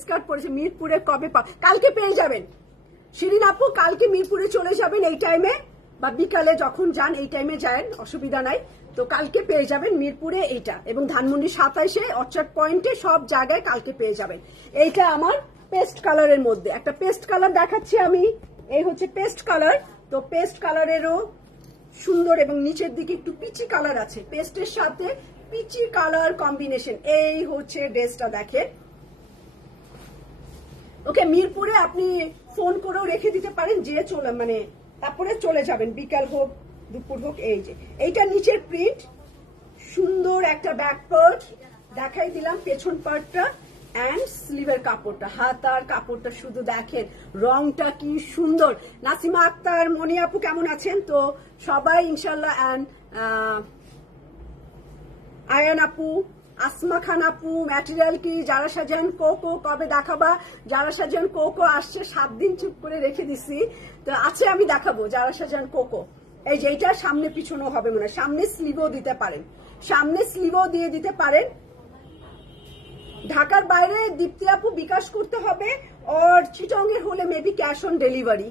স্কার্ট পরেছে। মিরপুরে কবে কালকে পেয়ে যাবেন শিরিন আপু, কালকে মিরপুরে চলে যাবেন এই টাইমে, বা বিকালে যখন যান এই টাইমে যান, অসুবিধা নাই। তো কালকে পেয়ে যাবেন মিরপুরে এইটা, এবং ধানমন্ডি 27-এ অর্চার্ড পয়েন্টে সব জায়গায় কালকে পেয়ে যাবেন। এইটা আমার পেস্ট কালারের মধ্যে একটা পেস্ট কালার দেখাচ্ছি আমি। এই হচ্ছে পেস্ট কালার। তো পেস্ট কালারেরও সুন্দর, এবং নিচের দিকে একটু পিচি কালার আছে, পেস্টের সাথে পিচি কালার কম্বিনেশন। এই হচ্ছে ড্রেসটা দেখেন। ওকে, মিরপুরে আপনি ফোন করেও রেখে দিতে পারেন, যে চলে মানে তারপরে চলে যাবেন, বিকাল হোক দুপুর হোক। এই যে এইটা নিচের প্রিন্ট, সুন্দর একটা ব্যাক পার্ট দেখাই দিলাম, পেছন পার্টটা অ্যান্ড স্লিভের কাপড়টা, হাতার কাপড়টা শুধু দেখেন, রংটা কি সুন্দর। নাসিমা আক্তার, মনি আপু কেমন আছেন? তো সবাই ইনশাল্লাহ, অ্যান্ড আয়ান আপু, আসমা খান আপু, ম্যাটেরিয়াল কি, যারা সাজান কোকো কবে দেখাবা? যারা সাজান কোকো আসছে, 7 দিন চুপ করে রেখে দিছি, তো আছে আমি দেখাবো যারা সাজান কোকো। এই যে এইটা সামনে পিছনেও হবে মনে হয়, সামনে স্লিভও দিতে পারেন, সামনে স্লিভও দিয়ে দিতে পারেন। ঢাকার বাইরে দীপ্তি আপু বিকাশ করতে হবে, আর চিটংয়ের হলে মেবি ক্যাশ অন ডেলিভারি।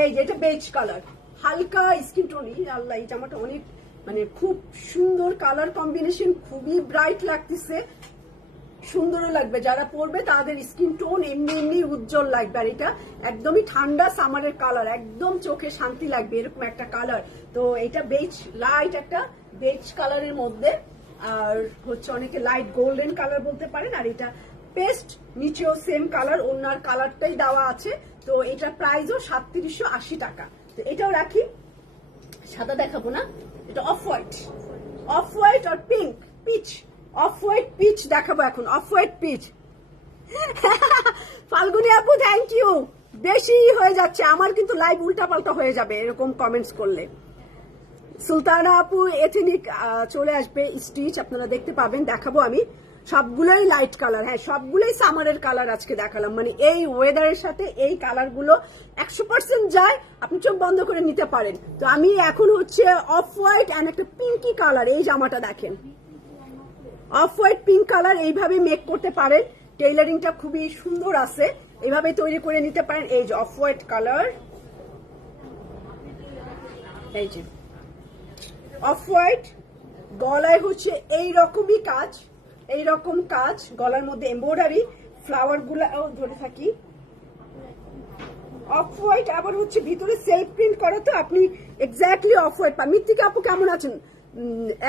এই যে এটা বেজ কালার, হালকা স্কিন টোন। আল্লাহ, এই জামাটা অনেক মানে খুব সুন্দর কালার কম্বিনেশন, খুবই ব্রাইট লাগতেছে, সুন্দরও লাগবে। যারা পরবে তাদের স্কিন টোন এমনি এমনি উজ্জ্বল লাগবে। আর এটা একদমই ঠান্ডা সামারের কালার, একদম চোখে শান্তি লাগবে এরকম একটা কালার। তো এটা বেজ, লাইট একটা বেজ কালারের মধ্যে, আর হচ্ছে অনেকে লাইট গোল্ডেন কালার বলতে পারেন। আর এটা পেস্ট, নিচেও সেম কালার, ওনার কালারটাই দেওয়া আছে। তো এটা প্রাইসও 3780 টাকা। তো এটাও রাখি, সাদা দেখাবো না, এটা অফ হোয়াইট, অফ হোয়াইট আর pink peach, off white peach দেখাবো এখন, অফ হোয়াইট পিচ। ফাল্গুনি আপু থ্যাংক ইউ। বেশি হয়ে যাচ্ছে আমার, কিন্তু লাইভ উল্টা পাল্টা হয়ে যাবে এরকম কমেন্টস করলে। সুলতানা আপু এথেনিক চলে আসবে, স্টিচ আপনারা দেখতে পাবেন, দেখাবো আমি। সবগুলোই লাইট কালার, হ্যাঁ সবগুলোই সামারের কালার আজকে দেখালাম। মানে এই ওয়েদারের সাথে এই কালার গুলো 100% যায়, আপনি চোখ বন্ধ করে নিতে পারেন। তো আমি এখন হচ্ছে অফ হোয়াইট অ্যান্ড একটা পিঙ্কি কালার, এই জামাটা দেখেন, অফ হোয়াইট পিঙ্ক কালার, এইভাবে মেক করতে পারেন। টেইলারিংটা খুবই সুন্দর আছে, এইভাবে তৈরি করে নিতে পারেন। এই যে অফ হোয়াইট কালার, এই যে অফ হোয়াইট, গলায় হচ্ছে এই রকমই কাজ, এইরকম কাজ, গলার মধ্যে এমব্রয়ডারি, ফ্লাওয়ার গুলা ধরে থাকি। অফ হোয়াইট আবার হচ্ছে ভিতরে সেলফ প্রিন্ট করা, তো আপনি এক্স্যাক্টলি অফ হোয়াইট পাবেন। মৃত্তিকা আপু কেমন আছেন?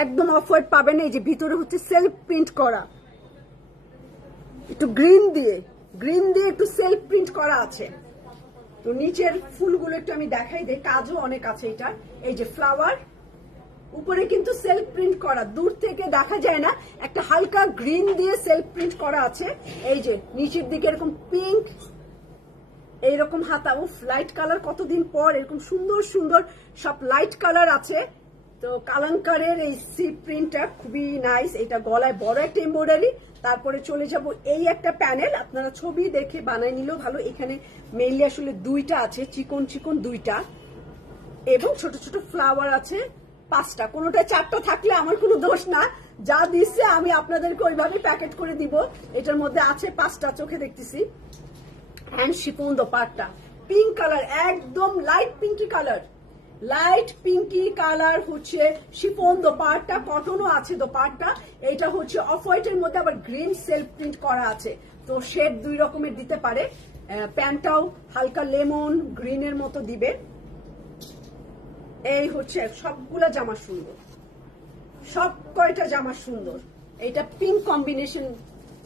একদম অফ হোয়াইট পাবেন। এই যে ভিতরে হচ্ছে সেলফ প্রিন্ট করা, একটু গ্রিন দিয়ে একটু সেলফ প্রিন্ট করা আছে। তো নিচের ফুলগুলো একটু আমি দেখাই দিই, কাজও অনেক আছে এটা। এই যে ফ্লাওয়ার, উপরে কিন্তু সেলফ প্রিন্ট করা, দূর থেকে দেখা যায় না, একটা হালকা গ্রিন দিয়ে সেলফ প্রিন্ট করা আছে। এই যে নিচের দিকে এরকম পিঙ্ক, এইরকম হাতা। উফ, লাইট কালার, কতদিন পর এরকম সুন্দর সুন্দর সব লাইট কালার আছে। তো কালাঙ্কারের এই সি প্রিন্টটা খুবই নাইস। এটা গলায় বড় একটা এমব্রয়ডারি, তারপরে চলে যাব এই একটা প্যানেল, আপনারা ছবি দেখে বানাই নিলেও ভালো। এখানে মেইনলি আসলে দুইটা আছে, চিকন চিকন দুইটা, এবং ছোট ছোট ফ্লাওয়ার আছে 5টা, কোনোটা 4টা থাকলে আমার কোনো দোষ না, যা দিচ্ছে আমি আপনাদেরকে ওইভাবে প্যাকেট করে দিব। এটার মধ্যে আছে 5টা, চোখে দেখতেছি। Hand chiffon dupatta, pink colour, একদম light pinky colour, light pinky colour হচ্ছে শিফন দোপাট্টা, কটনও আছে দোপাট্টা। এটা হচ্ছে অফ হোয়াইটের মধ্যে আবার গ্রিন সেলফ প্রিন্ট করা আছে, তো শেড 2 রকমের দিতে পারে। প্যান্টটাও হালকা লেমন গ্রিনের মতো দিবে। এই হচ্ছে সবগুলা জামা সুন্দর, সব কয়টা জামা সুন্দর। এটা পিঙ্ক কম্বিনেশন,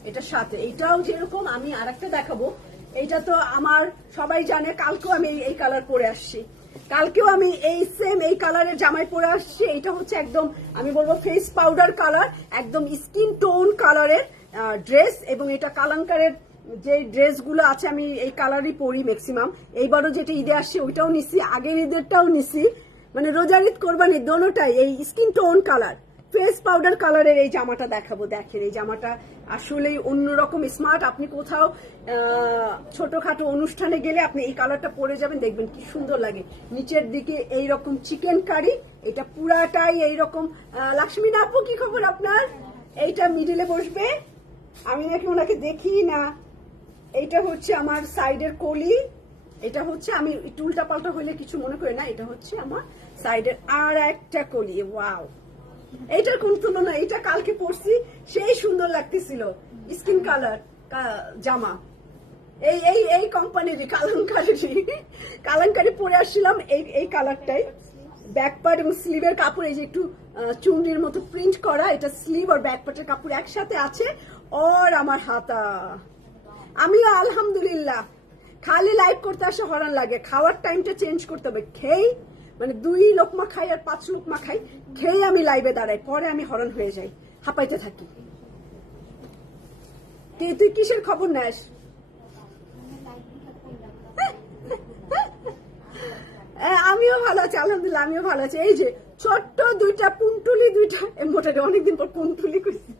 এটার সাথে এইটাও যেরকম। আমি আরেকটা দেখাবো, এইটা তো আমার সবাই জানে, কালকেও আমি এই কালার পরে আসছি, কালকেও আমি এই সেম এই কালারের জামাই পরে আসছি। এটা হচ্ছে একদম আমি বলবো ফেস পাউডার কালার, একদম স্কিন টোন কালারের, ড্রেস, এবং এটা কালাঙ্কারের যে ড্রেসগুলো আছে আমি এই কালারই পরি ম্যাক্সিমাম। এইবারও যেটা ঈদে আসছে ওইটাও নিছি, আগের ঈদেরটাও নিছি, মানে রোজার ঈদ কোরবানি দোনোটাই এই skin tone colour face powder কালারের এই জামাটা দেখাবো। দেখেন এই জামাটা আসলেই অন্যরকম স্মার্ট। আপনি কোথাও ছোটখাটো অনুষ্ঠানে গেলে আপনি এই কালারটা পরে যাবেন, দেখবেন কি সুন্দর লাগে। নিচের দিকে এইরকম চিকেন কারি, এটা পুরাটাই এইরকম। লক্ষ্মী আপু কি খবর আপনার? এইটা মিডিলে বসবে, আমি নাকি ওনাকে দেখি না। এইটা হচ্ছে আমার সাইডের কলি, এটা হচ্ছে আমি একটু উল্টা পাল্টা হইলে কিছু মনে করি না, এটা হচ্ছে আমার সাইডের আর একটা কলি। ওয়াও, এইটার কোন তুলনা, এটা কালকে পরছি সেই সুন্দর লাগতেছিল, স্কিন কালার জামা। এই এই এই কোম্পানির কালাঙ্কারি পরে আসছিলাম এই কালারটাই। ব্যাক পার্ট এবং স্লিভের কাপড় এই যে একটু চুনরির মতো প্রিন্ট করা, এটা স্লিভ আর ব্যাক পার্টের কাপড় একসাথে আছে। আর আমার হাতা, আমিও আলহামদুলিল্লাহ খালি লাইভ করতে আসে হরান লাগে, খাওয়ার টাইমটা চেঞ্জ করতে হবে। খেই মানে 2 লোকমা খাই আর 5 লোকমা খাই, খেয়ে আমি লাইভে দাঁড়াই, পরে আমি হরণ হয়ে যাই, হাঁপাইতে থাকি। তুই কিসের খবর নেস? আমিও ভালো আছি আলহামদুলিল্লাহ, আমিও ভালো আছি। এই যে ছোট্ট 2টা পুন্টুলি, 2টা মোটামুটি অনেকদিন পর পুন্টুলি করছি।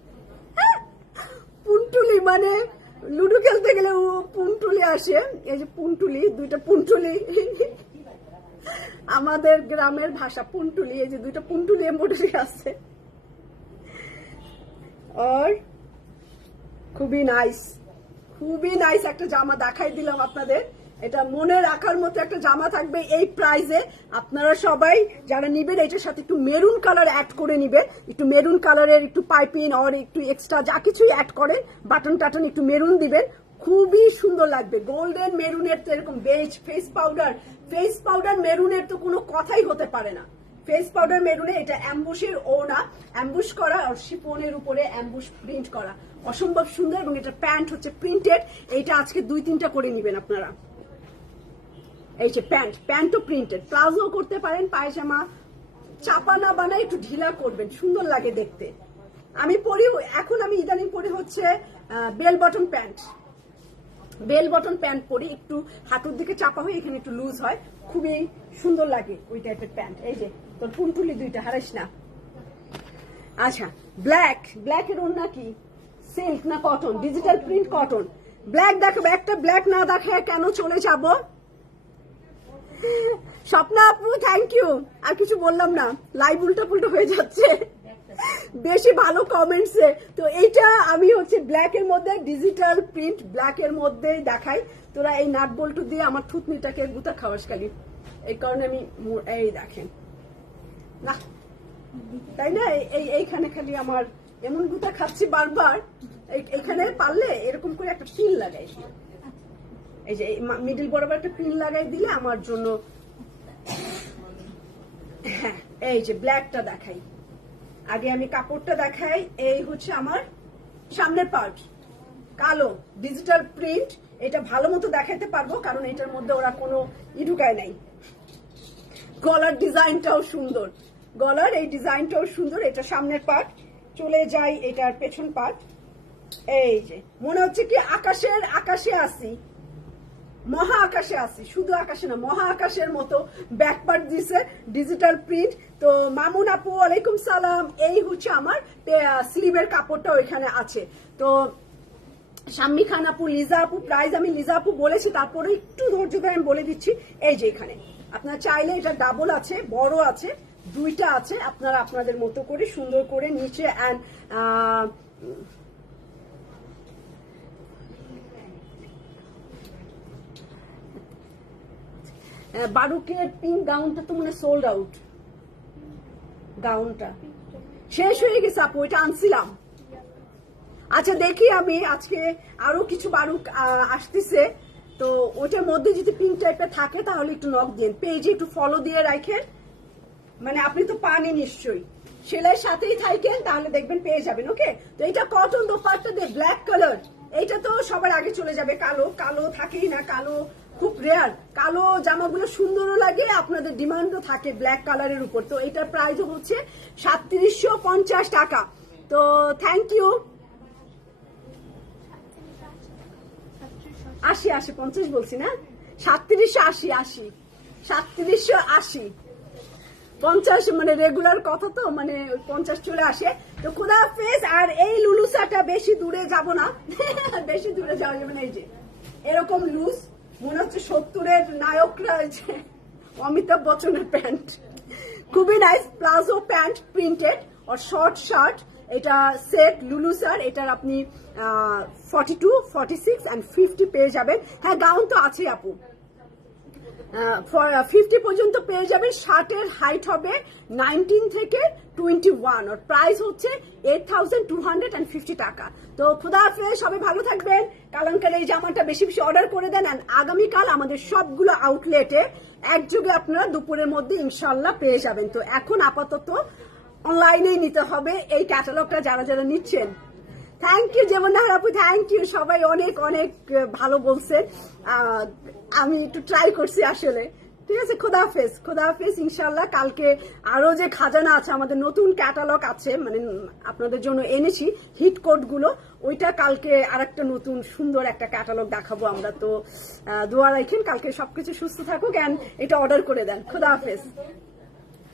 পুন্টুলি মানে লুডো খেলতে গেলে ও পুন্টুলি আসে, এই যে পুন্টুলি, 2টা পুন্টুলি, আমাদের গ্রামের ভাষা পুন্টুলি। এই যে 2টা পুন্টুলি মোটামুটি আছে। আর খুবই নাইস, খুবই নাইস একটা জামা দেখাই দিলাম আপনাদের। এটা মনে রাখার মতো একটা জামা থাকবে এই প্রাইসে। আপনারা সবাই যারা নিবেন এটার সাথে একটু মেরুন কালার অ্যাড করে নিবেন, একটু মেরুন কালারের একটু পাইপিং আর একটু এক্সট্রা যা কিছু অ্যাড করেন, বাটন টাটন একটু মেরুন দিবেন, খুবই সুন্দর লাগবে। গোল্ডেন মেরুনের তো এরকম বেজ ফেস পাউডার মেরুনের তো কোনো কথাই হতে পারে না। ফেস পাউডার মেরুনে এটা অ্যাম্বুশের ওড়না, অ্যাম্বুশ করা আর শিফনের উপরে অ্যাম্বুশ প্রিন্ট করা, অসম্ভব সুন্দর। এবং এটা প্যান্ট হচ্ছে প্রিন্টেড, এইটা আজকে 2-3টা করে নিবেন আপনারা। এই যে প্যান্টও প্রিন্টেড, প্লাজো করতে পারেন, পায়জামা চাপা না বানায় একটু ঢিলা করবেন, সুন্দর লাগে দেখতে। আমি পরি এখন, আমি ইদানিং পরি হচ্ছে বেল বটন প্যান্ট পরি, একটু হাঁটুর দিকে চাপা হয়ে এখানে একটু লুজ হয়, খুবই সুন্দর লাগে ওই টাইপের প্যান্ট। এই যে তোর পুনটুলি 2টা, হারাইস না। আচ্ছা, ব্ল্যাকের ওড়না কি সিল্ক না cotton? Digital print cotton. Black দেখাবো, একটা ব্ল্যাক না দেখায় কেন চলে যাব? স্বপ্না আপু থ্যাংক ইউ, আর কিছু বললাম না, লাইভ উল্টো পুল্টো হয়ে যাচ্ছে বেশি ভালো কমেন্টসে। তো এইটা আমি হচ্ছে ব্ল্যাকের মধ্যে ডিজিটাল প্রিন্ট ব্ল্যাকের মধ্যে দেখাই। তোরা এই নাট বল্টু দিয়ে আমার থুতনিটাকে গুতা খাওয়াস খালি, এই কারণে আমি এই দেখেন না, তাই না? এইখানে খালি আমার এমন গুতা খাচ্ছি বারবার, এইখানে পারলে এরকম করে একটা পিন লাগাই, এই যে মিডল বরাবর একটা পিন লাগাই দিলে আমার জন্য। হ্যাঁ, এই যে ব্ল্যাকটা দেখাই, আগে আমি কাপড়টা দেখাই। এই হচ্ছে আমার সামনের পার্ট, কালো ডিজিটাল প্রিন্ট। এটা ভালো মতো দেখাইতে পারবো কারণ এটার মধ্যে ওরা কোনো ঢুকায় নাই। গলার ডিজাইনটাও সুন্দর, গলার এই ডিজাইনটাও সুন্দর। এটা সামনের পার্ট, চলে যাই এটার পেছন পার্ট। এই যে মনে হচ্ছে কি আকাশে আসি, মহা আকাশে আসি, শুধু আকাশে না মহা আকাশের মতো ব্যাক পার্ট দিছে ডিজিটাল প্রিন্ট। তো মামুন আপু ওয়ালাইকুম সালাম। এই হচ্ছে আমার স্লিভের কাপড়টা ওইখানে আছে। তো শাম্মী খান আপু, লিজা আপু, প্রাইস আমি লিজা আপু বলেছি, তারপরে একটু ধৈর্য ধরে আমি বলে দিচ্ছি। এই যে এখানে আপনারা চাইলে এটা ডাবল আছে, বড় আছে, 2টা আছে, আপনারা আপনাদের মতো করে সুন্দর করে নিচে বারুকের পিঙ্ক গাউনটা তো মনে সোল্ড আউট, গাউনটা শেষ হয়ে গেছে আপু, এটা আনছিলাম। আচ্ছা দেখি আমি আজকে আরো কিছু বারুক আসতেছে, তো ওটার মধ্যে যদি পিঙ্ক টাইপের থাকে তাহলে একটু নক দিন, পেজে একটু ফলো দিয়ে রাখেন। মানে আপনি তো পানি নিশ্চয়ই সেলাইয়ের সাথেই থাকেন, তাহলে দেখবেন পেয়ে যাবেন। ওকে, তো এটা কটন দোপাট্টা দিয়ে ব্ল্যাক কালার, এইটা তো সবার আগে চলে যাবে। কালো থাকেই না, কালো খুব রেয়ার। কালো জামাগুলো সুন্দরও লাগে, আপনাদের ডিমান্ডও থাকে ব্ল্যাক কালারের উপর। তো এটার প্রাইস হচ্ছে 3750 টাকা। তো থ্যাংক ইউ 80 50 বলছি না, 3780 3780 50 মানে রেগুলার কথা তো, মানে 50 চলে আসে। তো খোদা হাফেজ। আর এই লুলুসাটা বেশি দূরে যাব না, বেশি দূরে যাওয়া যাবে না। এই যে এরকম লুজ, মনে হচ্ছে 70-এর নায়করা, যে অমিতাভ বচ্চনের প্যান্ট, খুবই নাইস প্লাজো প্যান্ট প্রিন্টেড আর শর্ট শার্ট। এটা সেট লুলুসার, এটার আপনি 42 46 and 50 পেয়ে যাবেন। হ্যাঁ গাউন তো আছে আপু, 50 পর্যন্ত পেয়ে যাবেন। শার্টের হাইট হবে 19 থেকে 21 আর প্রাইস হচ্ছে 8250 টাকা। তো খুদা হাফেজ, সবাই ভালো থাকবেন। কালাঙ্কার এই জামাটা বেশি বেশি অর্ডার করে দেন। আগামীকাল আমাদের সবগুলো আউটলেটে একযোগে আপনারা দুপুরের মধ্যে ইনশাল্লাহ পেয়ে যাবেন। তো এখন আপাতত অনলাইনেই নিতে হবে এই ক্যাটালগটা যারা যারা নিচ্ছেন। থ্যাংক ইউ জীবননাহার আপু, থ্যাংক ইউ। সবাই অনেক অনেক ভালো বলছে, আমি একটু ট্রাই করছি আসলে। ঠিক আছে, খোদা হাফেজ, খোদা হাফেজ। ইনশাল্লাহ কালকে আরো যে খাজানা আছে, আমাদের নতুন ক্যাটালগ আছে, মানে আপনাদের জন্য এনেছি হিট কোড গুলো, ওইটা কালকে আরেকটা নতুন সুন্দর একটা ক্যাটালগ দেখাবো আমরা। তো দোয়া রাখেন, কালকে সবকিছু সুস্থ থাকুক, এটা অর্ডার করে দেন। খোদা হাফেজ।